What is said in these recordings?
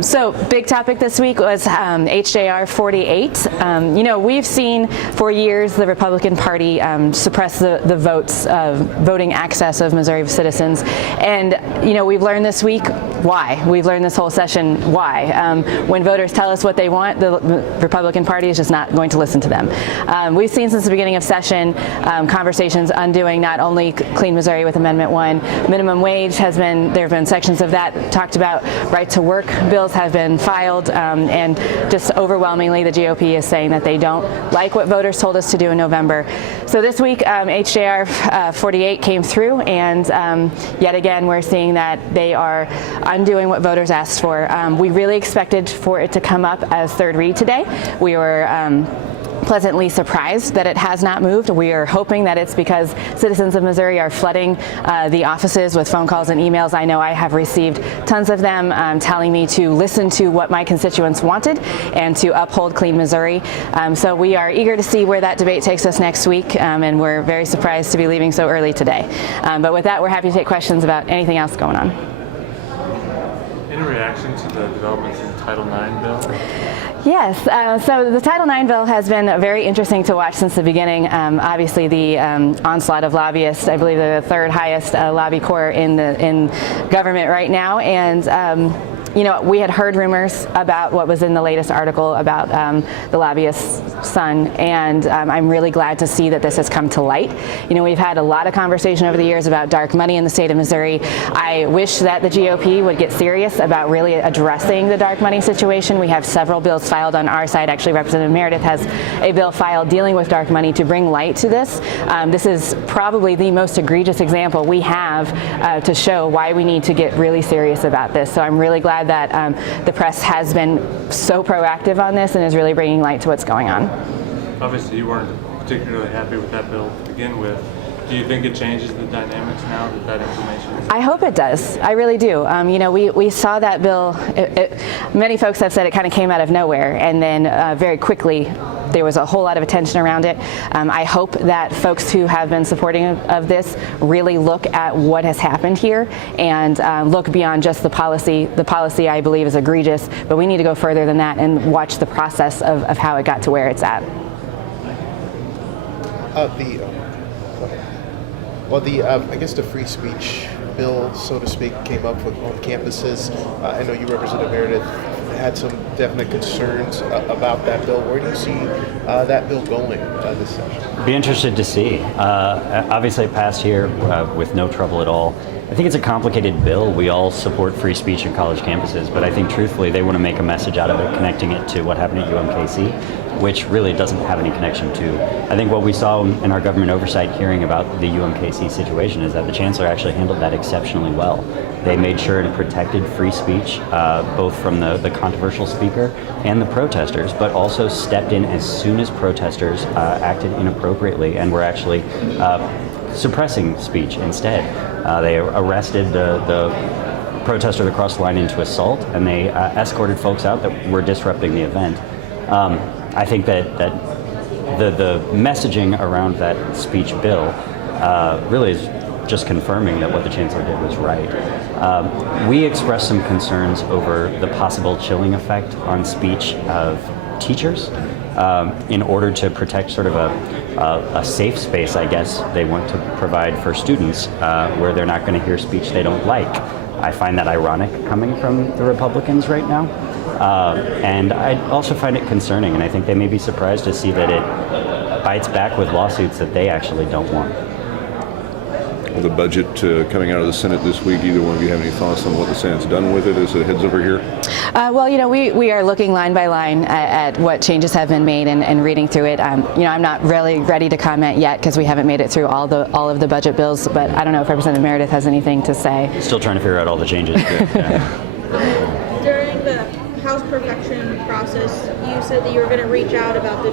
So big topic this week was HJR 48. We've seen for years the Republican Party suppress the voting access of Missouri citizens. And, we've learned this week why. We've learned this whole session why. When voters tell us what they want, the Republican Party is just not going to listen to them. We've seen since the beginning of session conversations undoing not only Clean Missouri with Amendment 1, minimum wage there have been sections of that talked about, right to work bills have been filed, and just overwhelmingly the GOP is saying that they don't like what voters told us to do in November. So this week HJR 48 came through, and yet again we're seeing that they are undoing what voters asked for. We really expected for it to come up as third read today. We were pleasantly surprised that it has not moved. We are hoping that it's because citizens of Missouri are flooding the offices with phone calls and emails. I know I have received tons of them telling me to listen to what my constituents wanted and to uphold Clean Missouri. So we are eager to see where that debate takes us next week, and we're very surprised to be leaving so early today. But with that, we're happy to take questions about anything else going on. Any reaction to the developments in the Title IX bill? Yes, so the Title IX bill has been very interesting to watch since the beginning. Obviously, the onslaught of lobbyists, I believe they're the third highest lobby corps in government right now, and we had heard rumors about what was in the latest article about the lobbyist's son, and I'm really glad to see that this has come to light. We've had a lot of conversation over the years about dark money in the state of Missouri. I wish that the GOP would get serious about really addressing the dark money situation. We have several bills filed on our side. Actually, Representative Meredith has a bill filed dealing with dark money to bring light to this. This is probably the most egregious example we have to show why we need to get really serious about this. So I'm really glad that the press has been so proactive on this and is really bringing light to what's going on. Obviously, you weren't particularly happy with that bill to begin with. Do you think it changes the dynamics now that information is? I hope it does. I really do. We saw that bill. Many folks have said it kind of came out of nowhere, and then very quickly there was a whole lot of attention around it. I hope that folks who have been supporting of this really look at what has happened here and look beyond just the policy. The policy, I believe, is egregious, but we need to go further than that and watch the process of how it got to where it's at. I guess the free speech bill, so to speak, came up on campuses. I know you, Representative Meredith, had some definite concerns about that bill. Where do you see that bill going this session? Be interested to see. Obviously, it passed here with no trouble at all. I think it's a complicated bill. We all support free speech in college campuses, but I think truthfully they want to make a message out of it, connecting it to what happened at UMKC, which really doesn't have any connection to. I think what we saw in our government oversight hearing about the UMKC situation is that the chancellor actually handled that exceptionally well. They made sure it protected free speech, both from the controversial speaker and the protesters, but also stepped in as soon as protesters acted inappropriately and were actually suppressing speech instead. They arrested the protester that crossed the line into assault, and they escorted folks out that were disrupting the event. I think that the messaging around that speech bill really is just confirming that what the chancellor did was right. We expressed some concerns over the possible chilling effect on speech of teachers in order to protect sort of a safe space, I guess, they want to provide for students where they're not going to hear speech they don't like. I find that ironic coming from the Republicans right now. And I also find it concerning, and I think they may be surprised to see that it bites back with lawsuits that they actually don't want. The budget coming out of the Senate this week, either one of you have any thoughts on what the Senate's done with it as it heads over here? We are looking line by line at what changes have been made and reading through it. I'm not really ready to comment yet because we haven't made it through all of the budget bills, but I don't know if Representative Meredith has anything to say. Still trying to figure out all the changes. During the House perfection process, you said that you were going to reach out about the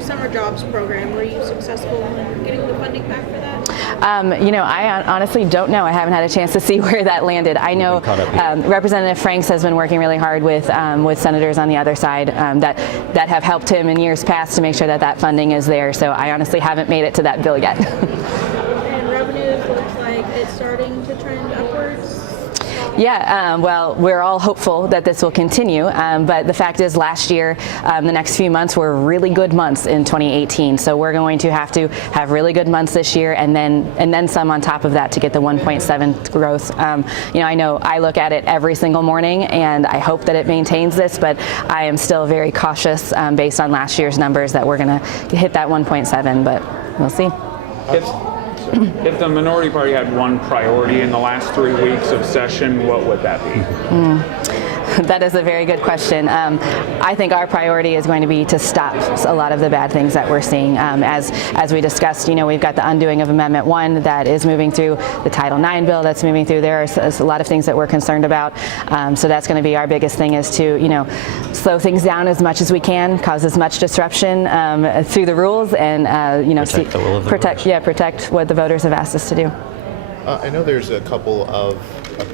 summer jobs program. Were you successful in getting the funding back for that? I honestly don't know. I haven't had a chance to see where that landed. I know Representative Franks has been working really hard with senators on the other side that have helped him in years past to make sure that funding is there. So I honestly haven't made it to that bill yet. And revenue looks like it's starting to trend upwards. Yeah, well, we're all hopeful that this will continue, but the fact is last year, the next few months were really good months in 2018, so we're going to have really good months this year and then some on top of that to get the 1.7 growth. I know I look at it every single morning and I hope that it maintains this, but I am still very cautious based on last year's numbers that we're going to hit that 1.7, but we'll see. If the minority party had one priority in the last 3 weeks of session, what would that be? That is a very good question. I think our priority is going to be to stop a lot of the bad things that we're seeing. As we discussed, we've got the undoing of Amendment 1 that is moving through, the Title IX bill that's moving through. There are a lot of things that we're concerned about. So that's going to be our biggest thing, is to slow things down as much as we can, cause as much disruption through the rules, and Protect the will of the voters. protect what the voters have asked us to do. I know there's a couple of bills